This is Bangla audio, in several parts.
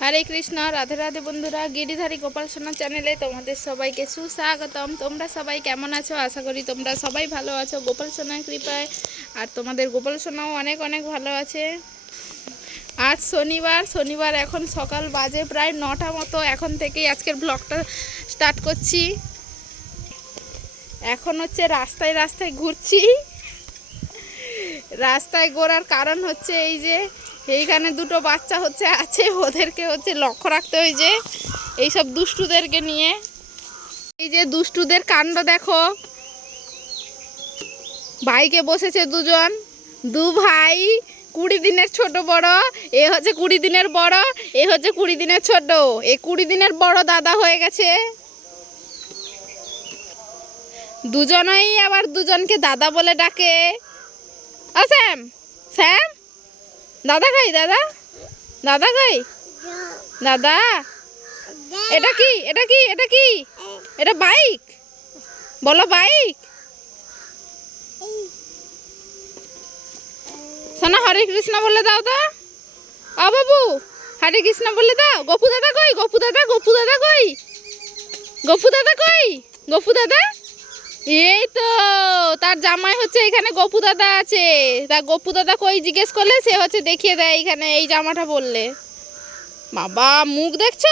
হরে কৃষ্ণ, রাধে রাধে বন্ধুরা, গিরিধারী গোপাল সোনা চ্যানেলে তোমাদের সবাইকে সুস্বাগতম। তোমরা সবাই কেমন আছো? আশা করি তোমরা সবাই ভালো আছো। গোপাল সোনার কৃপায়। আর তোমাদের গোপাল সোনাও অনেক অনেক ভালো আছে। আজ শনিবার শনিবার এখন সকাল বাজে প্রায় নটা মতো। এখন থেকেই আজকের ব্লগটা স্টার্ট করছি। এখন হচ্ছে রাস্তায় রাস্তায় ঘুরছি। রাস্তায় ঘোরার কারণ হচ্ছে এই যে এইখানে দুটো বাচ্চা হচ্ছে, আছে, ওদেরকে হচ্ছে লক্ষ্য রাখতে হয় যে এইসব দুষ্টুদেরকে নিয়ে। এই যে দুষ্টুদের কাণ্ড দেখো। ভাইকে বসেছে দুজন। দু ভাই, কুড়ি দিনের ছোট বড়, এ হচ্ছে কুড়ি দিনের বড়, এ হচ্ছে কুড়ি দিনের ছোট। এ কুড়ি দিনের বড় দাদা হয়ে গেছে। দুজনেই আবার দুজনকে দাদা বলে ডাকে। ও, স্যাম স্যাম? দাদা কই দাদা? দাদা কই দাদা? এটা কি? এটা কি? এটা কি? এটা বাইক? বলো বাইক? সোনা, হরে কৃষ্ণ বলে দাও তো। ও বাবু, হরে কৃষ্ণ বলে দাও। গপু দাদা কই? গপু দাদা গপু দাদা কই? গপু দাদা কই? গপু দাদা? এই তো তার জামাই হচ্ছে এখানে গপু দাদা আছে। তা গপু দাদা কই জিজ্ঞেস করলে, সে হচ্ছে দেখিয়ে দেয় এখানে এই জামাটা বললে। বাবা, মুখ দেখছ?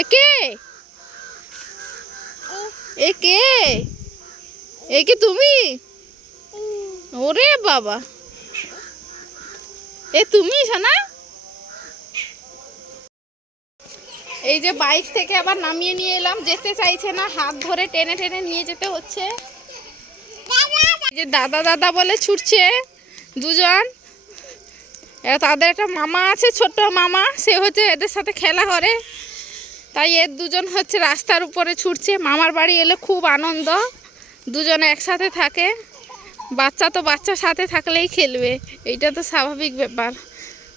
এ কে? এ কে? এ কি তুমি? ওরে বাবা। এ তুমি, সোনা? এই যে বাইক থেকে আবার নামিয়ে নিয়ে এলাম। যেতে চাইছে না, হাত ধরে টেনে টেনে নিয়ে যেতে হচ্ছে। যে দাদা দাদা বলে ছুটছে দুজন। তাদের একটা মামা আছে, ছোট্ট মামা। সে হচ্ছে এদের সাথে খেলা করে। তাই এর দুজন হচ্ছে রাস্তার উপরে ছুটছে। মামার বাড়ি এলে খুব আনন্দ। দুজন একসাথে থাকে। বাচ্চা তো বাচ্চার সাথে থাকলেই খেলবে। এইটা তো স্বাভাবিক ব্যাপার।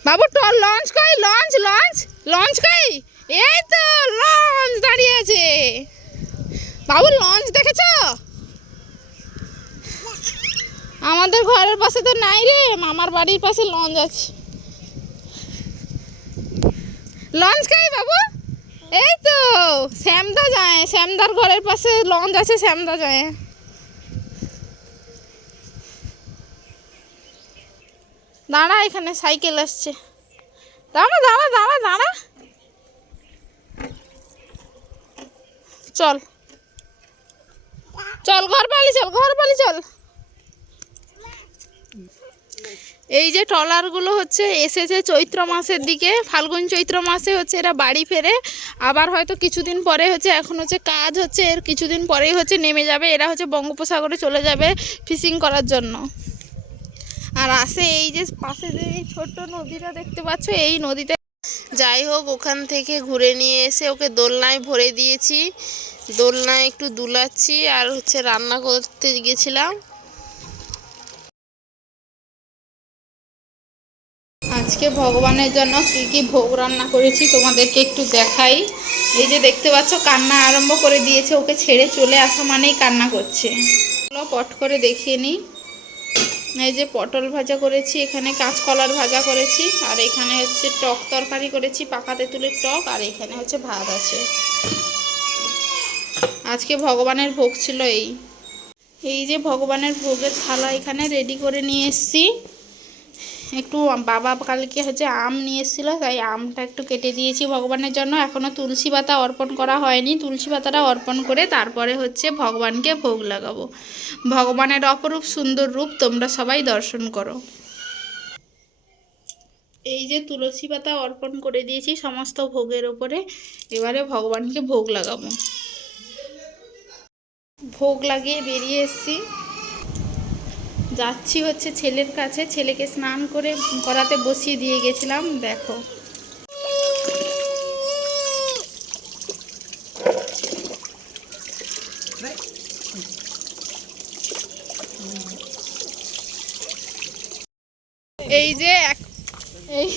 বাবু টল লঞ্চ কই? লঞ্চ লঞ্চ লঞ্চ কই? এই তো লঞ্চ দাঁড়িয়ে আছে। বাবু লঞ্চ দেখেছ? আমাদের ঘরের পাশে তো নাই রে, মামার বাড়ির পাশে লঞ্চ আছে। লঞ্চ খাই বাবু? এই তো, শ্যামদা যায়, শ্যামদার ঘরের পাশে লঞ্চ আছে, শ্যামদা যায়। দাঁড়া এখানে, সাইকেল আসছে। দাঁড়া দাঁড়া দাঁড়া দাঁড়া। চল। চল, ঘর পালি, চল, ঘর পালি, চল। এই যে ট্রলারগুলো হচ্ছে, এসেছে চৈত্র মাসের দিকে। ফাল্গুন চৈত্র মাসে হচ্ছে এরা বাড়ি ফেরে। আবার হয়তো কিছুদিন পরে হচ্ছে, এখন হচ্ছে কাজ হচ্ছে, এর কিছুদিন পরেই হচ্ছে নেমে যাবে। এরা হচ্ছে বঙ্গোপসাগরে চলে যাবে ফিশিং করার জন্য। আর আসে এই যে পাশে যে এই ছোট্ট নদীটা দেখতে পাচ্ছ, এই নদীতে যাই হোক ওখান থেকে ঘুরে নিয়ে এসে ওকে দোলনায় ভরে দিয়েছি। দোলনায় একটু দুলাচ্ছি আর হচ্ছে রান্না করতে গেছিলাম। আজকে ভগবানের জন্য কি কি ভোগ রান্না করেছি তোমাদেরকে একটু দেখাই। এই যে দেখতে পাচ্ছ, কান্না আরম্ভ করে দিয়েছে, ওকে ছেড়ে চলে আসা মানেই কান্না করছে। পট করে দেখিয়ে নিই। এই যে পটল ভাজা করেছি, এখানে কাঁচকলার ভাজা করেছি, আর এখানে হচ্ছে টক তরকারি করেছি পাকাতে তুলে টক, আর এখানে হচ্ছে ভাত আছে। আজকে ভগবানের ভোগ ছিল এই। এই যে ভগবানের ভোগের থালা এখানে রেডি করে নিয়ে এসেছি। একটু বাবা কালকে হচ্ছে আম নিয়ে এসেছিল, তাই আমটা একটু কেটে দিয়েছি ভগবানের জন্য। এখনও তুলসী পাতা অর্পণ করা হয়নি। তুলসী পাতাটা অর্পণ করে তারপরে হচ্ছে ভগবানকে ভোগ লাগাবো। ভগবানের অপরূপ সুন্দর রূপ তোমরা সবাই দর্শন করো। এই যে তুলসী পাতা অর্পণ করে দিয়েছি সমস্ত ভোগের ওপরে, এবারে ভগবানকে ভোগ লাগাবো। ভোগ লাগিয়ে বেরিয়ে এসেছি। যাচ্ছি হচ্ছে ছেলের কাছে, ছেলেকে স্নান করে করাতে বসিয়ে দিয়ে গেছিলাম, দেখো। এই যে এই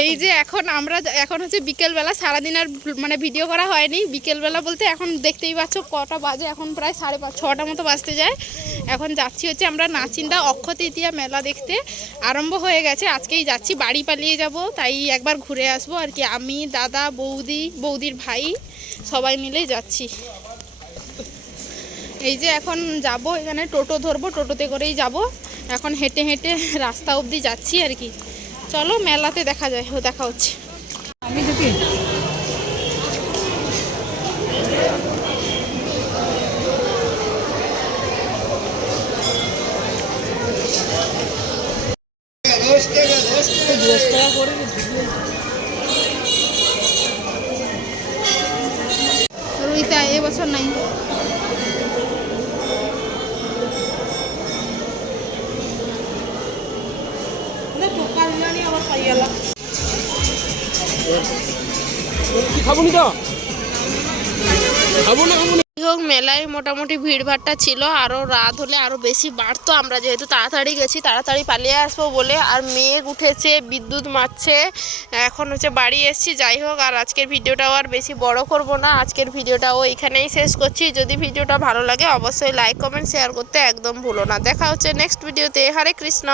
এই যে এখন আমরা এখন হচ্ছে বিকেলবেলা সারাদিন আর মানে ভিডিও করা হয়নি। বিকেলবেলা বলতে এখন দেখতেই পাচ্ছ কটা বাজে এখন প্রায় সাড়ে পাঁচ ছটা মতো বাজতে যায়। এখন যাচ্ছি হচ্ছে আমরা নাচিন্দা অক্ষয় তৃতীয়া মেলা দেখতে। আরম্ভ হয়ে গেছে আজকেই যাচ্ছি বাড়ি পালিয়ে যাব তাই একবার ঘুরে আসব। আর কি আমি দাদা বৌদি বৌদির ভাই সবাই মিলেই যাচ্ছি। এই যে এখন যাব এখানে টোটো ধরবো টোটোতে করেই যাব। এখন হেঁটে হেঁটে রাস্তা অবধি যাচ্ছি আর কি। চলো মেলাতে দেখা যায় দেখা হচ্ছে রুইতা হোক, মেলায় মোটামুটি ভিড়ভাড়টা ছিল আরও রাত হলে আরও বেশি বাড়তো। আমরা যেহেতু তাড়াতাড়ি গেছি, তাড়াতাড়ি পালিয়ে আসব বলে। আর মেঘ উঠেছে, বিদ্যুৎ মারছে, এখন হচ্ছে বাড়ি এসেছি। যাই হোক, আর আজকের ভিডিওটাও আর বেশি বড় করব না। আজকের ভিডিওটাও এখানেই শেষ করছি। যদি ভিডিওটা ভালো লাগে, অবশ্যই লাইক কমেন্ট শেয়ার করতে একদম ভুলো না। দেখা হচ্ছে নেক্সট ভিডিওতে হরে কৃষ্ণ।